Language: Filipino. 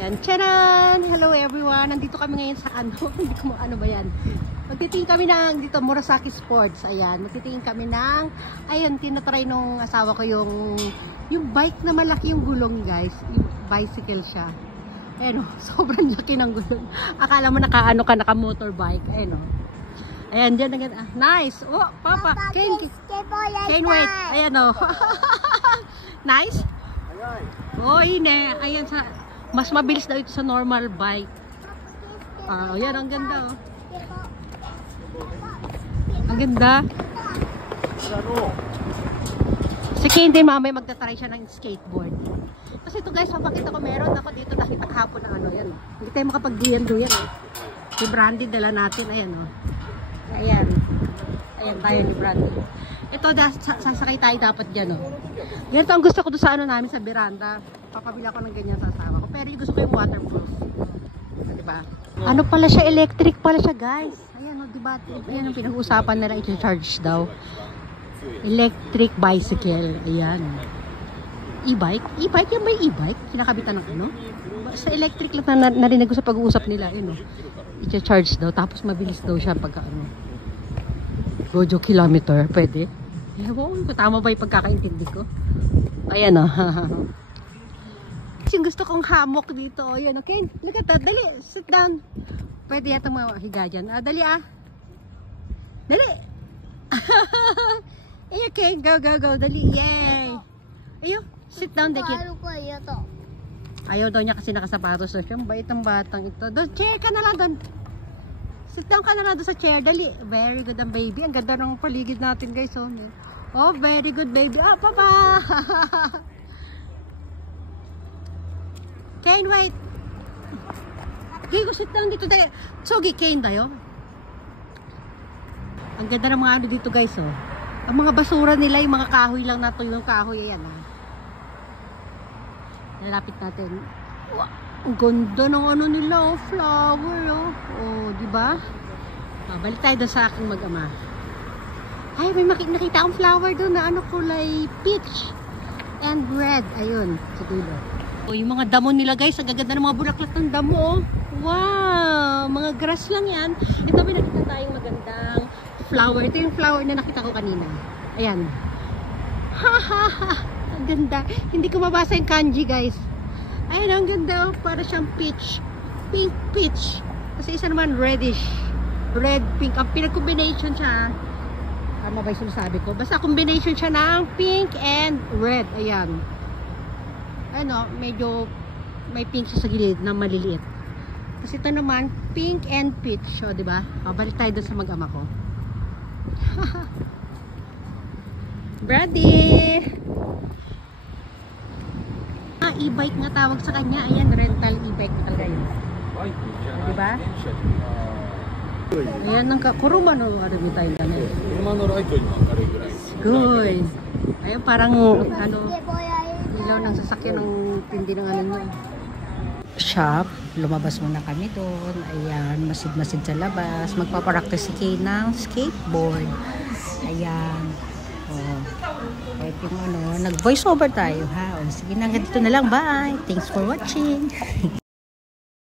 Ayan, charan! Hello everyone! Nandito kami ngayon sa ano, hindi ko ano ba yan. Magtitingin kami ng dito, Murasaki Sports. Ayan, magtitingin kami ng, ayun, tinatry nung asawa ko yung bike na malaki yung gulong, guys. Yung bicycle siya. Ayan o, sobrang laki ng gulong. Akala mo naka-ano ka, naka-motorbike. Ayan o. Ayan, dyan. Nice! Oh, Papa! Kane, wait! Ayan o. Nice? Oh, ine. Ayan, mas mabilis daw ito sa normal bike. Ayan, ang ganda oh. Ang ganda. Si Kane din mamaya magtatry siya ng skateboard. Kasi ito guys, papakita ko, meron ako dito nakita kahapon na ano, yan. Hindi tayo makapag-duyan-duyan eh. Si Brandy dala natin, ayan oh. Ayan. Ayan tayo ni Brandy. Ito, sasakay tayo dapat dyan oh. Yan ito ang gusto ko doon sa ano namin sa veranda. Papabila ko ng ganyan sa asawa ko. Pero gusto ko yung waterproof. Diba? Ano pala siya? Electric pala siya guys. Ayan o, diba? Ayan ang pinag-uusapan nila, i-charge daw. Electric bicycle. Ayan. E-bike? E-bike? Yan ba yung e-bike? Kinakabitan ng ano? Sa electric lang na narinig ko sa pag-uusap nila. Ayan o. I-charge daw. Tapos mabilis daw siya pagka ano. Gojo kilometer. Pwede. Ewan ko. Tama ba yung pagkakaintindi ko? Ayan o. Yung gusto kong hammock dito. Ayan, okay? Look at that. Dali, sit down. Pwede yata mga higa dyan. Dali ah. Dali. Ay, okay. Go, go, go. Dali. Yay. Ayun. Sit down. Ayaw daw niya kasi nakasapatos. So, siyang bait ang batang ito. Doon, chair ka na lang doon. Sit down ka na lang doon sa chair. Dali. Very good ang baby. Ang ganda ng paligid natin guys. Oh, very good baby. Ah, papa. Kane, wait. Gigo, sit down dito tayo. Sogi, Kane tayo. Ang ganda ng mga ano dito guys, oh. Ang mga basura nila, yung mga kahoy lang na to, yung kahoy, ayan, ah. Nalapit natin. Wow, ang ganda ng ano nila, oh, flower, oh. Oh, diba? Balik tayo doon sa aking mag-ama. Ay, may nakita akong flower doon na ano, kulay peach and red. Ayun, sa dulo. Oh, yung mga damo nila guys, ang gaganda ng mga bulaklak ng damo oh. Wow, mga grass lang yan. Ito may nakita tayong magandang flower. Ito yung flower na nakita ko kanina. Ayan. Ha ha ha. Ang ganda. Hindi ko mabasa yung kanji guys. Ayan, ang ganda oh. Para siyang peach. Pink peach. Kasi isa naman reddish. Red, pink. Ang pinag-combination siya. Tama ba yung sinasabi ko? Basta combination siya ng pink and red. Ayan. Ano, medyo may pink siya sa gilid na maliliit. Kasi ito naman, pink and peach. O, diba? Balik tayo doon sa mag-ama ko. Brady! E-bike nga tawag sa kanya. Ayan, rental e-bike na talaga yun. Diba? Ayan, kuruma no, ano tayo ganyan. Good. Ayan, parang, ano, ilaw ng sasakyan ng tindi ng ano nyo. Shop, lumabas muna kami doon. Ayan, masid-masid sa labas. Magpapractice si Kay ng skateboard. Ayan. Oh. Kahit yung ano, nag-voice over tayo ha. O, sige na, dito na lang. Bye! Thanks for watching!